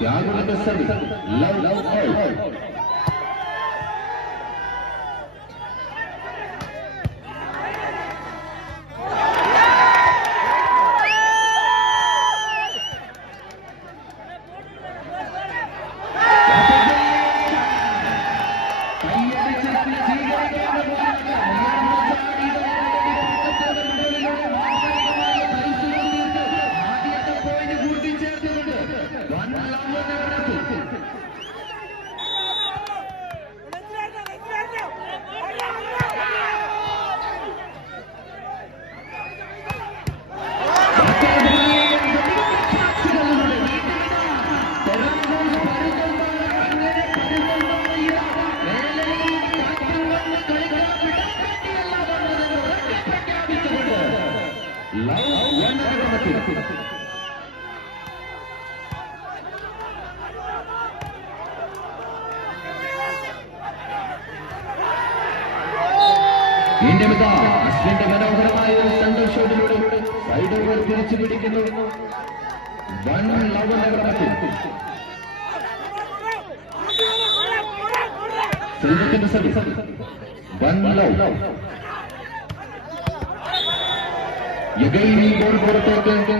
ത്യാഗത്തിന്റെ service love love all. വീണ്ടും ഇതാ അശ്വിന്റെ മനോഹരമായ ഒരു സെന്റർ ഷോട്ടിലൂടെ സൈഡ് ഓവർ തിരിച്ചു പിടിക്കുന്നു. വൺ ലവ് എന്ന ക്രമത്തിൽ സെൽവത്തിന്റെ service one love. Again ball പുറത്തേക്ക്.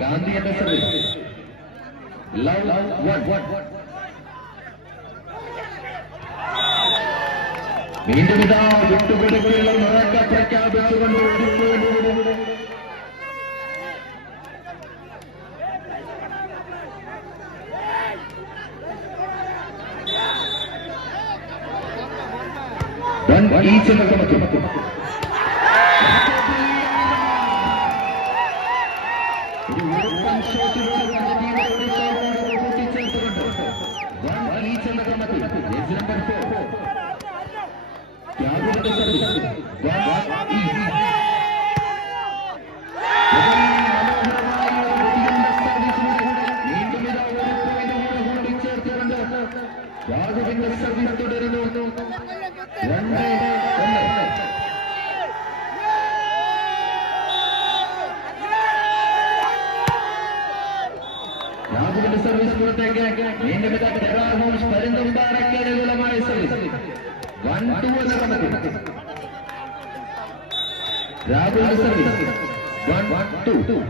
ഗാന്ധിയുടെ സർവീസ് ലവ് വീണ്ടും ഇതാ വിട്ടുപിടിക്കുള്ള മുഴക്ക പ്രഖ്യാപിച്ചുകൊണ്ട് ഈച്ച് എന്ന ക്രമത്തിൽ സർവീസ് തുടരുന്നു. രാജുവിന്റെ സർവീസ് പുറത്തേക്ക്. വീണ്ടും പരുന്തുംപാറയ്ക്ക് അനുകൂലമായ സർവീസ് 1-2 എന്ന ക്രമത്തിൽ രാജുവിന്റെ സർവീസ് 1-2.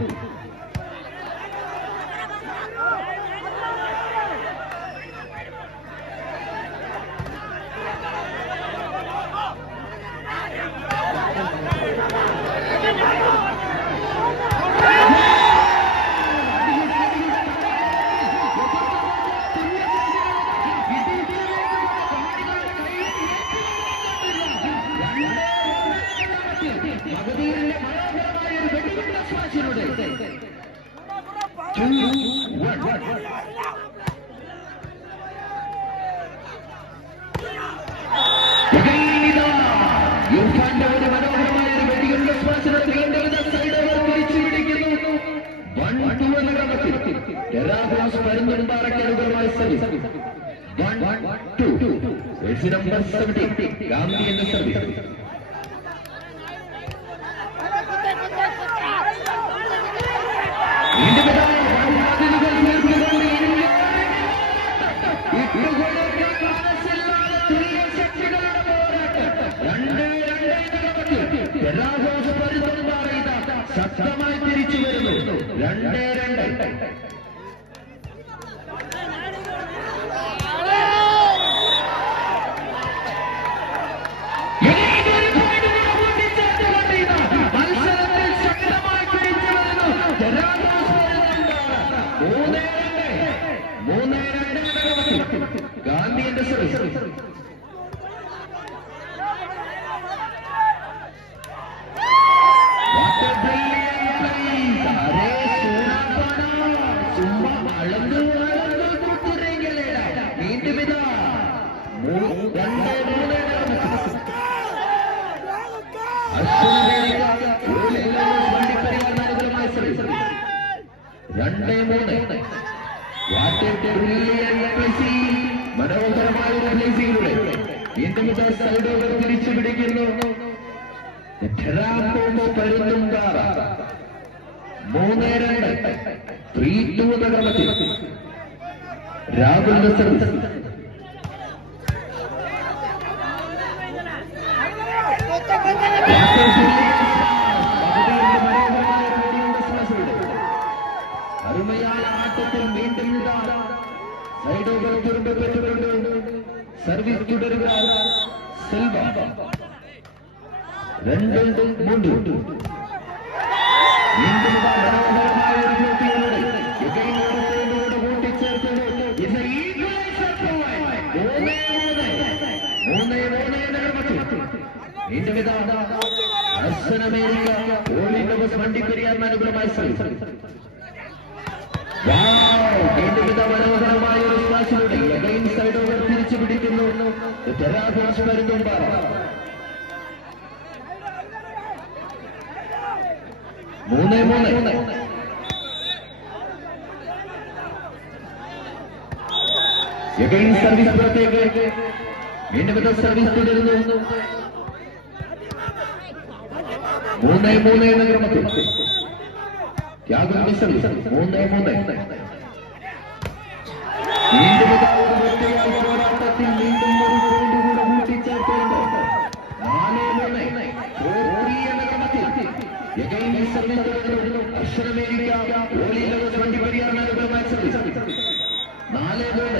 നമ്പർ 17 ഗാന്ധി എന്ന സർവീസ് ശക്തമായി തിരിച്ചു വരുന്നു. 2-2. ഗാന്ധിയുടെ സർവീസ് 2-3. മനോഹരമായ പ്ലേസിലൂടെ വീണ്ടും സൈഡ് ഓവർ തിരിച്ചു പിടിക്കുന്നു. 3-2 3-2 എന്ന ക്രമത്തിൽ രാഹുലിന്റെ സർവീസ്. അരുമയായ ആട്ടത്തിൽ വീണ്ടും സൈഡ് ഓവർ തുരുമ്പപ്പെട്ടുകൊണ്ട് സർവീസ് തുടരുക. സെൽവ 2-3. വീണ്ടും മനോഹരമായ ഒരു ബ്ലോക്കിലൂടെ കൂട്ടിച്ചേർക്കുന്നു. 3-3 അർസനമേരിയ വണ്ടിപ്പെരിയാറിന് അനുകൂലമായ സർവീസ്. മനോഹരമായ ഒരു സ്മാഷിലൂടെ സൈഡ് ഓവർ തിരിച്ചു പിടിക്കുന്നു. വരുന്നുണ്ട്. 3-3 സർവീസ് പുറത്തേക്ക്. വീണ്ടും സർവീസ് തുടരുന്നു. 3-3 എന്ന ക്രമത്തിൽ ത്യാഗം സർവീസ്. 3-3 വീണ്ടും പോരാട്ടത്തിൽ വീണ്ടും ഒരു പോയിന്റ് കൂടെ കൂട്ടിച്ചേർത്തുകൊണ്ട് 4-3 എന്ന ക്രമത്തിൽ സർവീസ് തുടരുന്നു. അർഷനമേരിക്ക വണ്ടിപ്പെരിയാറിന് അനുകൂലമായ സർവീസ്. 4-3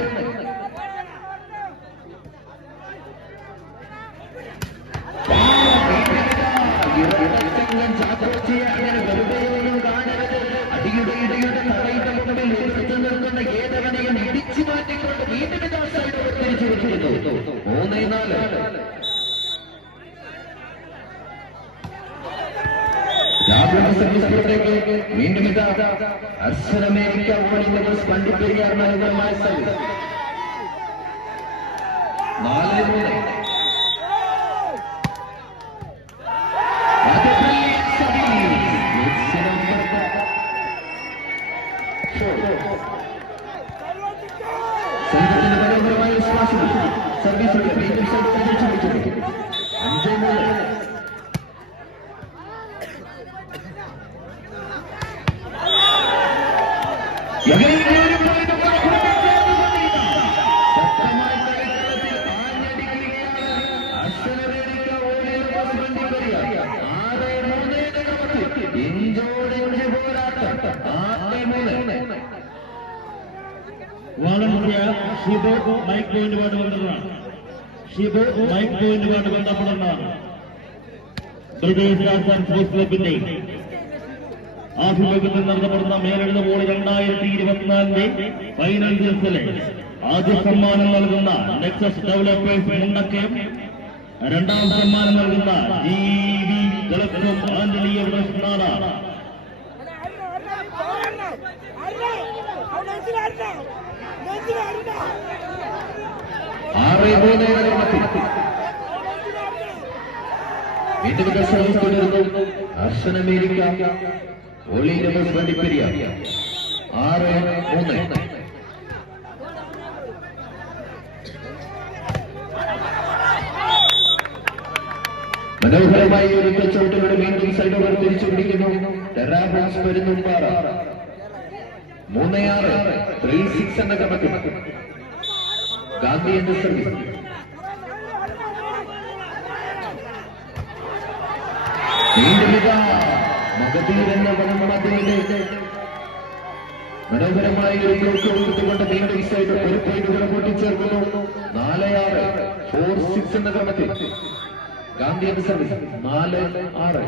അങ്ങനെ വെറുതെയൊന്നും കാണരുത്. അടിയുടെ ഇടയുടെ തറയുടെ മുകളിൽ എതിർത്ത് നിൽക്കുന്ന ഏതവനെയും ഇടിച്ചു മാറ്റിക്കൊണ്ട് വീണ്ടും സൈഡ് ഓവർ തിരിച്ചു വിളിക്കുന്നു. 3-4 സർവീസിലേക്ക് വീണ്ടും അർസനമേരിക്ക വണ്ടിപ്പെരിയാറിന് അനുകൂലമായ സർവീസ്. 4-3 സംഘത്തിന്റെ മനോഹരമായ വിശ്വാസം സർവീസിലൂടെ വീണ്ടും സൈഡ് തിരിച്ചു വിളിക്കുന്നു. 5-3 ഷിബു മൈക്ക് പോയിന്റുമായിട്ട് ബന്ധപ്പെടാണ്. ഷിബു മൈക്ക് പോയിന്റുമായിട്ട് ബന്ധപ്പെടുന്നതാണ്. ബ്രദേഴ്സ് സ്പോർട്സ് ക്ലബിന്റെ ആഭിമുഖ്യത്തിൽ നടത്തപ്പെടുന്ന മേലെഴുത ബോളി 2024 ഫൈനൽ ദിവസത്തിലെ ആദ്യ സമ്മാനം നൽകുന്ന നെക്സസ് ഡെവലപ്പേഴ്സ് മുണ്ടക്കയം, രണ്ടാം സമ്മാനം നൽകുന്ന GV കളക്ടറും ആന്റണി എവറസ്റ്റ് നാടാണ്. 6-3 വീണ്ടും സർവീസ് തുടരുന്നു. അർഷനമേരിക്ക വണ്ടിപ്പെരിയാർ. 6-3 മനോഹരമായി ഒരു ചവിട്ടിലൂടെ വീണ്ടും സൈഡ് ഓവർ തിരിച്ചു പിടിക്കുന്നു. ടെറാബോസ് വരുന്നുണ്ട്. 3-6 3-6 എന്ന ക്രമത്തിൽ ഗാന്ധി എന്ന സർവീസ്. വീണ്ടും മഗധീർ എന്ന വനമതിലിലേക്ക് മനോഹരമായ ഒരു ബ്ലോക്ക് കൊടുത്തുകൊണ്ട് വീണ്ടും സൈഡ് ഒരു പോയിന്റുകളെ കൂട്ടിച്ചേർക്കുന്നു. 4-6 4-6 എന്ന ക്രമത്തിൽ ഗാന്ധി എന്ന സർവീസ്. 4-6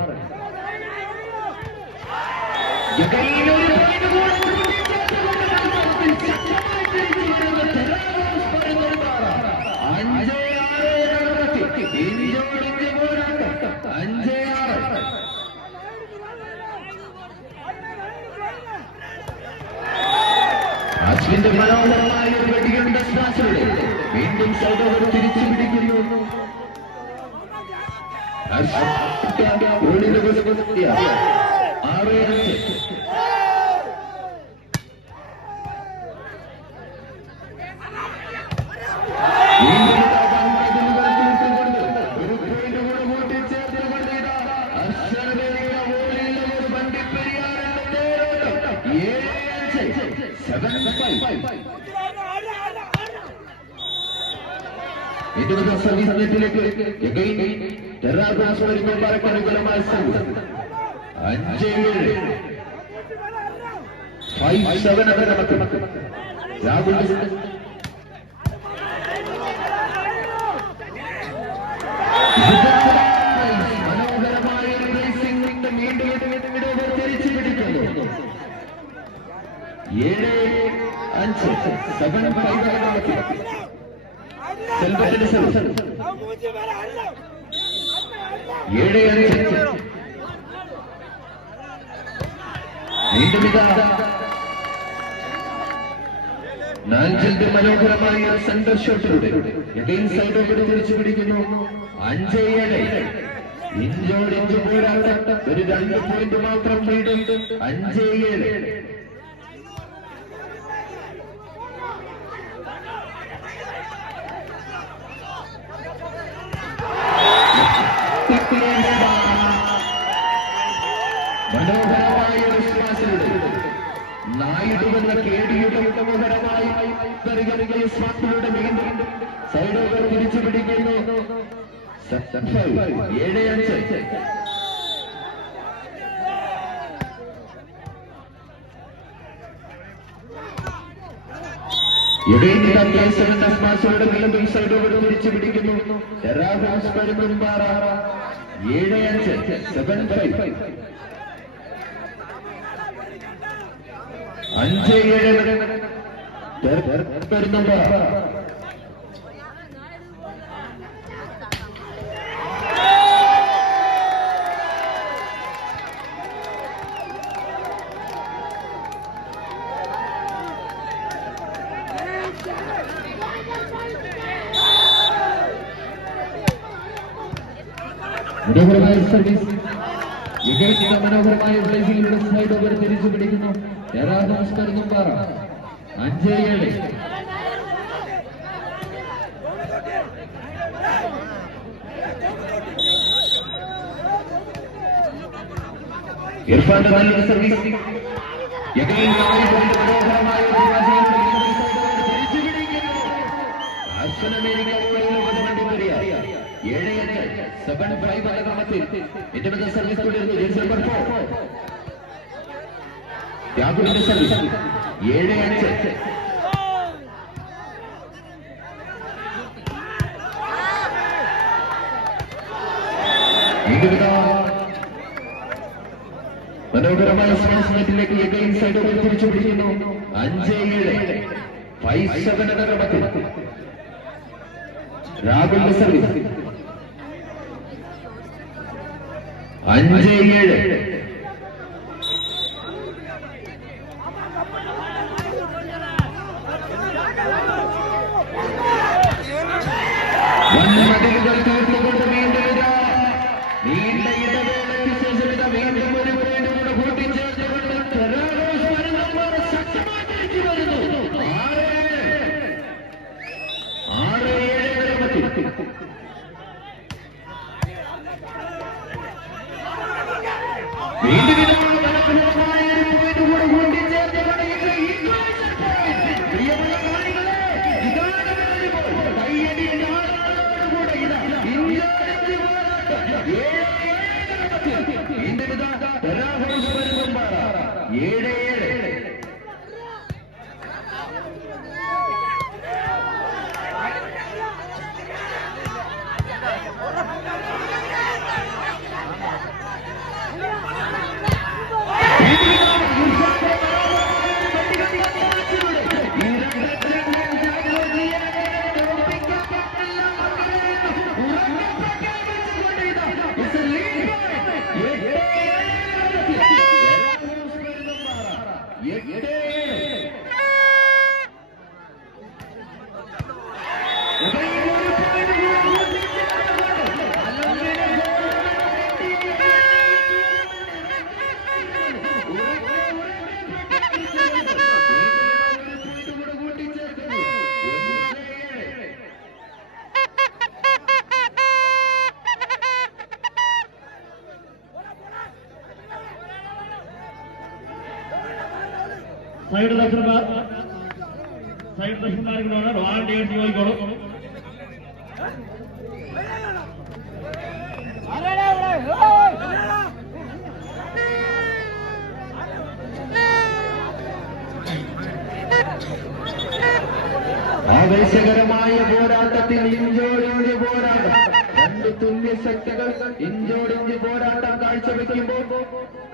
അശ്വിന്റെ മനോഹരമായ ഒരു വെടികളുടെ ശ്വാസയുടെ വീണ്ടും സൈഡ് ഓവർ തിരിച്ചു പിടിക്കുന്നു. 7-5. ഇതുവരെ സർവീസ് നെറ്റിലേക്ക് അനുകൂലമായ സർവീസ് 5-7. 5-7 അകലമത്തിൽ രാഹുൽ മനോഹരമായ റേസിംഗ് വീണ്ടും തിരിച്ചു പിടിക്കുന്നു. 7-5. 7-5 അകലമത്തിൽ സെൽവത്തിന്റെ സർവീസ് 7-5. വീണ്ടും ഇതാ നാഞ്ചലിന്റെ മനോഹരമായ സെന്റർ ഷോട്ടിലൂടെ സൈഡോട് തിരിച്ചു പിടിക്കുന്നു. 5-7. ഇഞ്ചോടിഞ്ച് പോരാട്ടം. ഒരു 2 പോയിന്റ് മാത്രം ലീഡ്. 5-7. മനോഹരമായ വിശ്വാസയുടെ നായിഡുവെന്ന കേടിയുടെ മനോഹരമായ സ്വാത്തിലൂടെ വീണ്ടും സൈഡോകൾ തിരിച്ചു പിടിക്കുന്നു. 7-5. സ്മാസോടെ വീണ്ടും സൈഡോകൾ തിരിച്ചു പിടിക്കുന്നു. 7-5. 7-5. 5-7 മനോഹരമായ സർവീസ്. മനോഹരമായ ബ്ലേസിലൂടെ സൈഡ് ഓവർ തിരിച്ചു പിടിക്കുന്നു. 5-7. ഇർഫാന്റെ നല്ലൊരു സർവീസ്. മനോഹരമായ തിരിച്ചു പിടിക്കുന്നു. അശ്വനമേരിക്ക 7-5 അകലമത്തിൽ ഏറ്റവും സർവീസ് തുടരുന്നു. നമ്പർ 4 രാഹുലിന്റെ സർവീസ്. 7-5. മനോഹരമായ സ്മാഷ് നെറ്റിലേക്ക് സൈഡ് തിരിച്ചു പിടിക്കുന്നു. 5-7. 5-7 അകലമത്തിൽ രാഹുലിന്റെ സർവീസ്. 5-7. മതിലുകൾ തീർത്തുകൊണ്ട് വീണ്ടും നീണ്ട ഇടവേളയ്ക്ക് ശേഷം വീണ്ടും ഒരു പോയിന്റ് കൂടെ കൂട്ടിച്ചേർത്തുകൊണ്ട് ശക്തമായിട്ട് വരുന്നു. 6-7. സൈഡ് ദർശന്മാർ വാളണ്ടിയേഴ്സ് ചോദിക്കോളൂ. ആവേശകരമായ പോരാട്ടത്തിൽ ഇഞ്ചോടിഞ്ച് പോരാട്ടം. രണ്ട് തുല്യ ശക്തികൾ ഇഞ്ചോടിഞ്ച് പോരാട്ടം കാഴ്ചവെക്കുമ്പോൾ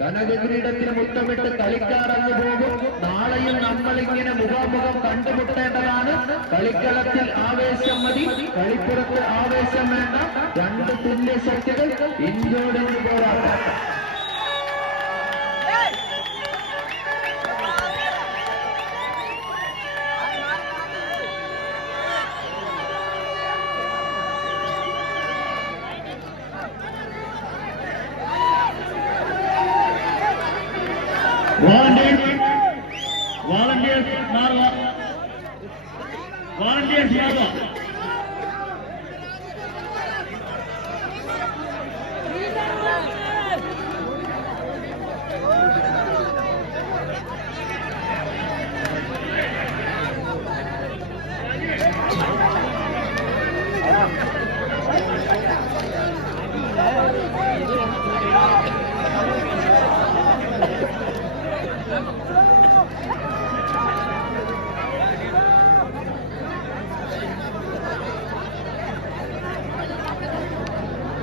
കനകകിരീടത്തിന് മുത്തമിട്ട് കളിക്കാറങ്ങു പോകും. നാളെയും നമ്മളിങ്ങനെ മുഖാമുഖം കണ്ടുമുട്ടേണ്ടതാണ്. കളിക്കളത്തിൽ ആവേശം മതി, കളിപ്പുറത്ത് ആവേശം വേണ്ട. രണ്ട് തുല്യ ശക്തികൾ ഇഞ്ചോടിഞ്ച് പോരാട്ടം. വാളണ്ടിയേഴ്സ് മാറുക.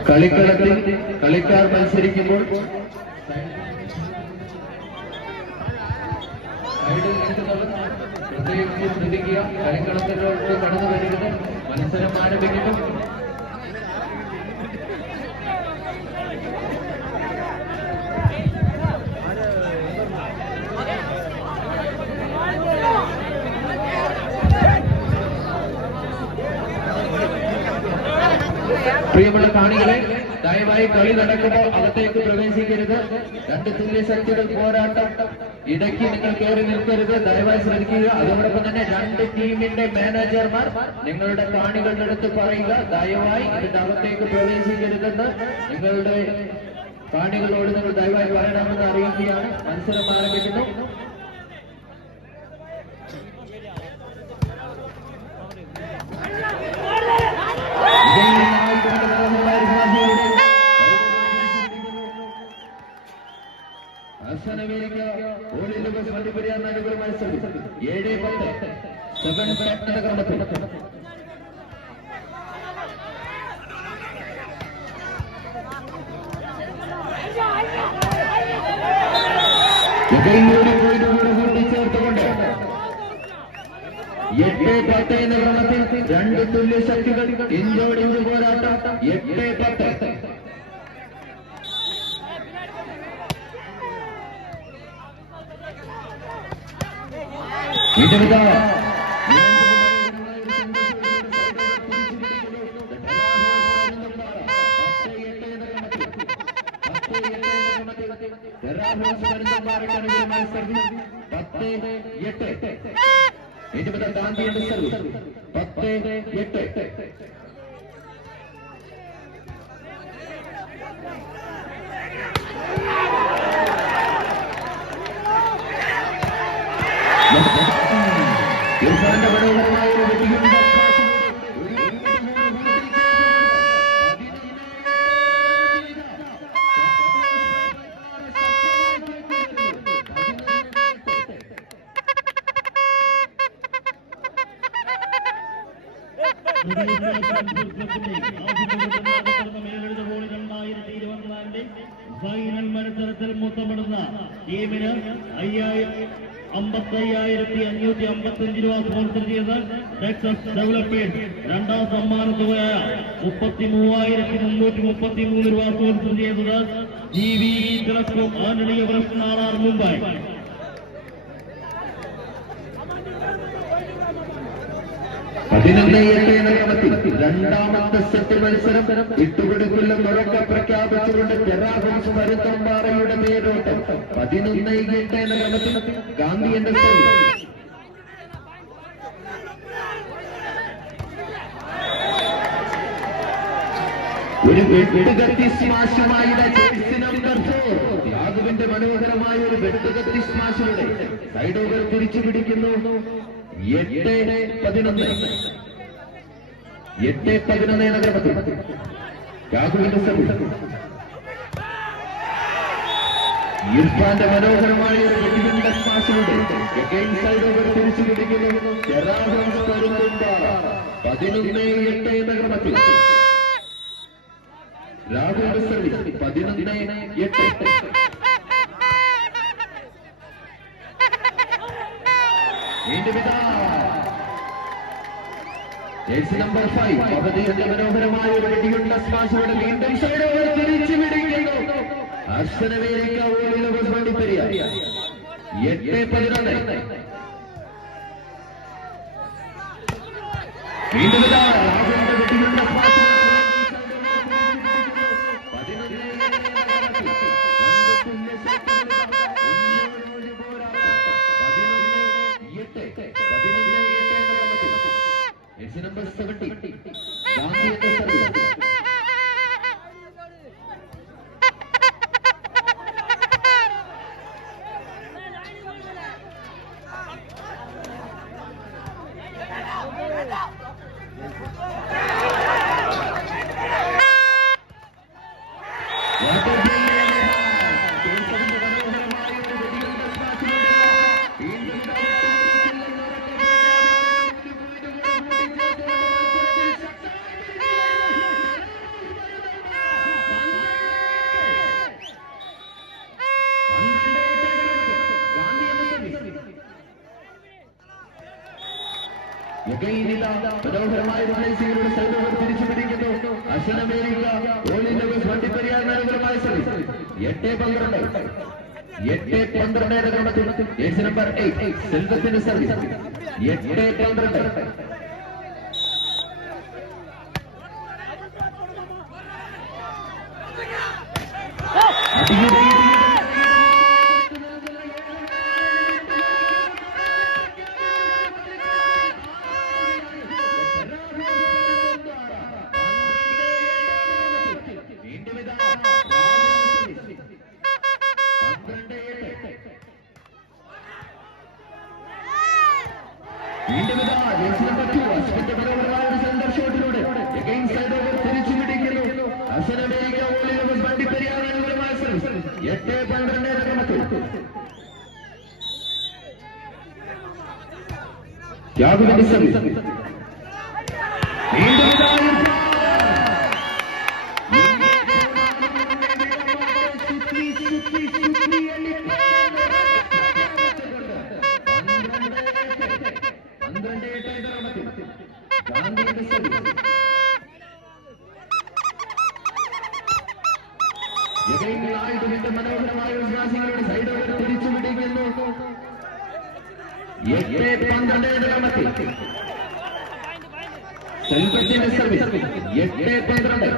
കളിക്കളത്തിൽ കളിക്കാർ മത്സരിക്കുമ്പോൾ പ്രത്യേകിച്ച് ശ്രദ്ധിക്കുക. കളിക്കളത്തിലോട്ട് കടന്നു വരരുത്. മത്സരം ആരംഭിക്കുന്നു. പ്രിയമുള്ള കാണികളെ, ദയവായി കളി നടക്കുമ്പോൾ അകത്തേക്ക് പ്രവേശിക്കരുത്. രണ്ട് തുല്യ ശക്തികൾ പോരാട്ടം. ഇടയ്ക്ക് നിങ്ങൾ കയറി നിൽക്കരുത്. ദയവായി ശ്രദ്ധിക്കുക. അതോടൊപ്പം തന്നെ രണ്ട് ടീമിന്റെ മാനേജർമാർ നിങ്ങളുടെ കാണികളുടെ അടുത്ത് പറയുക, ദയവായി ഇതിന്റെ അകത്തേക്ക് പ്രവേശിക്കരുതെന്ന് നിങ്ങളുടെ കാണികളോട് നിങ്ങൾ ദയവായി പറയണമെന്ന് അറിയിക്കുകയാണ്. മത്സരം ആരംഭിക്കുന്നു. മത്സരം 7-10 സെവൻ ക്രമത്തിൽ കൂട്ടിച്ചേർത്തുകൊണ്ട് 8-10 എന്ന ക്രമത്തിൽ രണ്ട് തുല്യ ശക്തികൾ ഇഞ്ചോടിഞ്ച് പോരാട്ടം. 8-10. ഗാന്ധിയുടെ സർവീസ് 10-8. ഇർഫാന്റെ മനോഹരമായ ഒരു വെടിയുണ്ട ഫൈനൽ മത്സരത്തിൽ മുത്തമിടുന്ന ടീമിന് 55,555 രൂപ സ്പോൺസർ ചെയ്ത് നെക്സസ് ഡെവലപ്പേഴ്സ്. രണ്ടാം സമ്മാന തുകയായ 33,333 രൂപ സ്പോൺസർ ചെയ്തത് GV തിളക്കം ആന്റണി എവറസ്റ്റ് നാടാർ മുംബൈ. രണ്ടാമത്തെ സെറ്റ് മത്സരം ഇട്ടുകൊടുക്കുന്ന തുടക്കം പ്രഖ്യാപിച്ചുകൊണ്ട് ജെറാഹോസ് മരുത്തമ്പാറയുടെ പേരോട്ടം 11-8 എന്ന ക്രമത്തിൽ ഗാന്ധി എന്ന ഒരു വെട്ടുകത്തി സ്മാശമായുടെ നമ്പർ 4 യാദവിന്റെ മനോഹരമായ ഒരു വെട്ടുകത്തി സ്മാഷിലൂടെ സൈഡ് ഓവർ തിരിച്ചു പിടിക്കുന്നു. 8-11 എന്ന ക്രമത്തിൽ രാഹുലിന്റെ സർവീസ്. ഇർഫാന്റെ മനോഹരമായ ഒരു വെടിയുണ്ട സ്മാഷിലൂടെ സൈഡ് ഓവർ തിരിച്ചു പിടിക്കുന്നു. 11-8 എന്ന ക്രമത്തിൽ രാഹുലിന്റെ സർവീസ്. 11-8. ജേഴ്സി നമ്പർ 5 അവധിയുടെ മനോഹരമായ ഒരു വെടിയുള്ള സ്മാഷോടെ വീണ്ടും സൈഡ് ഓവർ തിരിച്ചു പിടിക്കുന്നു. അർശനവേലിക്ക ഓളിലവസ് വണ്ടിപ്പെരിയ. 8-11. വീണ്ടും രാഹുലിന്റെ വെടിയുള്ള smash. Number 70, Gandhi at the service. മനോഹരമായ റിപ്ലേസിംഗിലൂടെ സൈഡ് ഓവർ തിരിച്ചു പിടിക്കുന്നു. അർശനവേലിക്ക ഓളിലവസ് വണ്ടിപ്പെരിയാർ മനോഹരമായ സർവീസ്. 8-12 എന്ന ക്രമത്തിൽ ജേഴ്സി നമ്പർ 8 സെൽവത്തിന്റെ സർവീസ്. 8-12. രാഹുലിന്റെ സർവീസ്. മനോഹരമായ ഉല്ലാസികളുടെ സൈഡ് ഓവർ തിരിച്ചു പിടിക്കുന്നു. 8-12 സെൽവത്തിന്റെ സർവീസ്. 8-12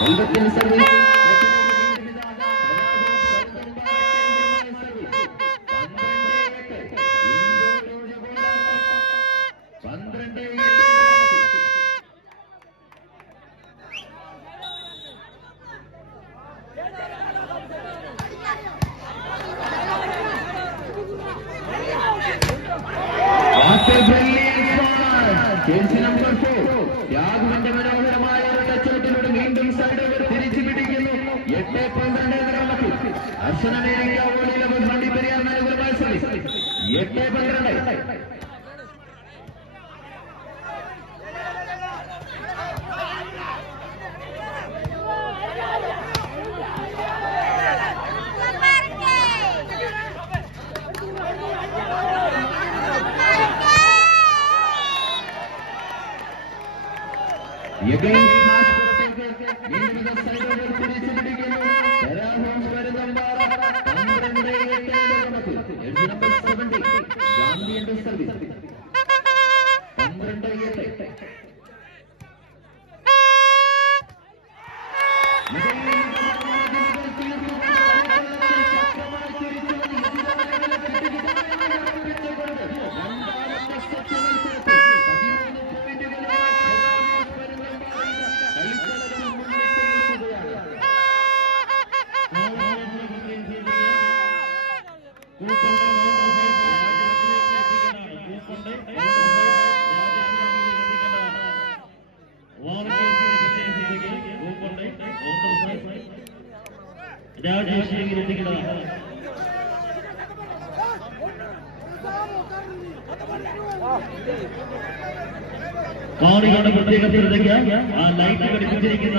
സെൽവത്തിന്റെ സർവീസ്. ജേഴ്സി നമ്പർ 4 രാഘവന്റെ മനോഹരമായ ഒരു ടച്ചൗട്ടിലൂടെ വീണ്ടും സൈഡ് ഓവർ തിരിച്ചു പിടിക്കുന്നു. 8-12 എന്ന ക്രമത്തിൽ അർശനവേലിക്ക ഓളിലവസ് വണ്ടിപ്പെരിയാർ മനോഹരമായ service. 8-12. Again, smash into the side of the തിരിച്ചു പിടിക്കുന്നു. Terahons വരുന്നമ്പാറ 12-8 എന്ന നമ്പർ 70 ഗാന്ധിയുടെ സർവീസ്. 12-8. രാജേഷിലേക്ക് എത്തിക്കുന്നതാണ്. കാണികളുടെ പ്രത്യേക ശ്രദ്ധയ്ക്ക് ആ ലൈറ്റ് ഘടിപ്പിച്ചിരിക്കുന്ന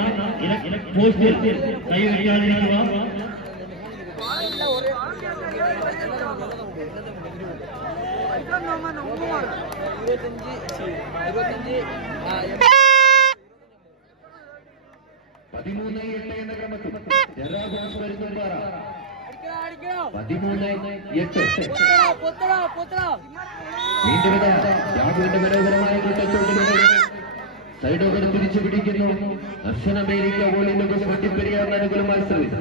പോസ്റ്റിൽ കൈ വയ്ക്കാതിരിക്കുക. പതിമൂന്ന് 8 എന്ന ക്രമത്തിൽ ജറാബാസ് വരുന്നുണ്ടാറ 13-8. വീണ്ടും യാഗുവിന്റെ മനോഹരമായ സൈഡ് ഓവർ തിരിച്ചു പിടിക്കുന്നു. ദർശന അമേരിക്ക ഗോളിന്റെ വണ്ടിപ്പെരിയാറിന് അനുകൂലമായ സർവീസ്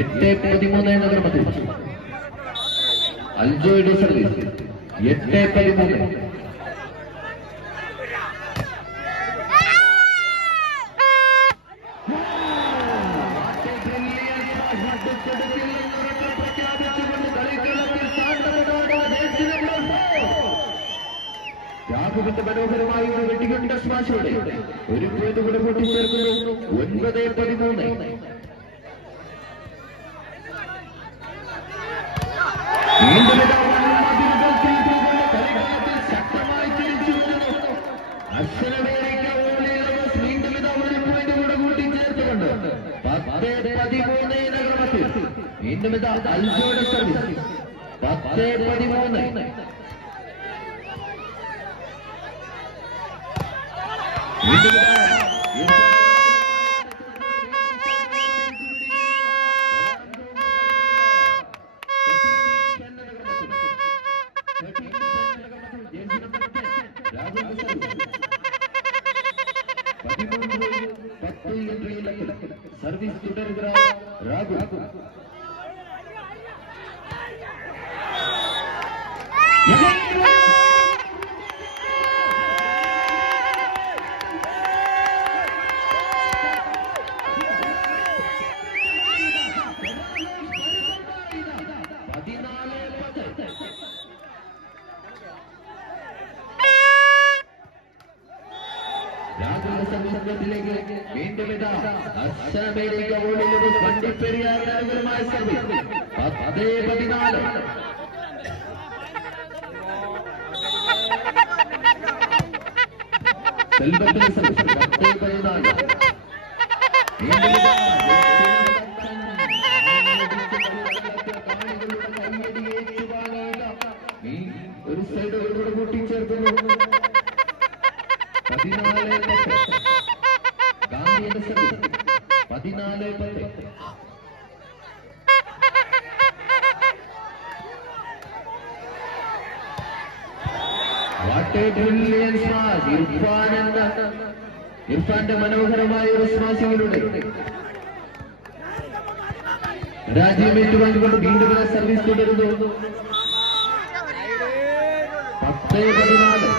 8-13 എന്ന ക്രമത്തിൽ അൽജോയുടെ സർവീസ് 8-13. യാഗുവിന്റെ മനോഹരമായ ഒരു വെടികണ്ട സ്മാഷോടെ ഒരു പോയിന്റ് കൂടെ കൂട്ടിച്ചേർക്കുന്നു. 9-13. വീണ്ടും ശക്തമായി തിരിച്ചു വരുന്നു. അശ്വനമേരിക്ക വീണ്ടും ഒരു പോയിന്റ് കൂടെ കൂട്ടിച്ചേർത്തുകൊണ്ട് 10-13 എന്ന ക്രമത്തിൽ വീണ്ടും അൽജോയുടെ സർവീസ് 10-13. വീണ്ടും സർവീസ് തുടരുക രാഘു. സംഘത്തിലേക്ക് വീണ്ടും അമേരിക്ക ഗോളിന്റെ വണ്ടിപ്പെരിയാറിന് അനുകൂലമായ സർവീസ് 10-14. സെൽവത്തിന്റെ സർവീസ് 10-14. ഒരു സൈഡ് ഒരു കൂട്ടിച്ചേർക്കുന്നു. 14-10. ഗാന്ധിയുടെ service 14-10. What a brilliant smash. ഇർഫാന്റെ മനോഹരമായ ഒരു സ്മാഷിങ്ങിലൂടെ രാജ്യം ഏറ്റുവാങ്ങിക്കൊണ്ട് വീണ്ടും സർവീസ് തുടരുന്നു. 10-14.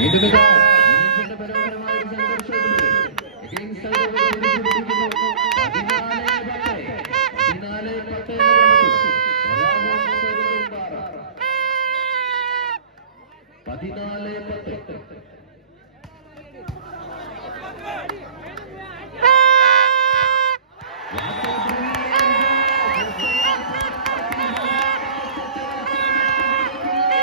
വീണ്ടും മനോഹരമായ ഒരു സംഘർഷത്തിലൂടെ 14-10.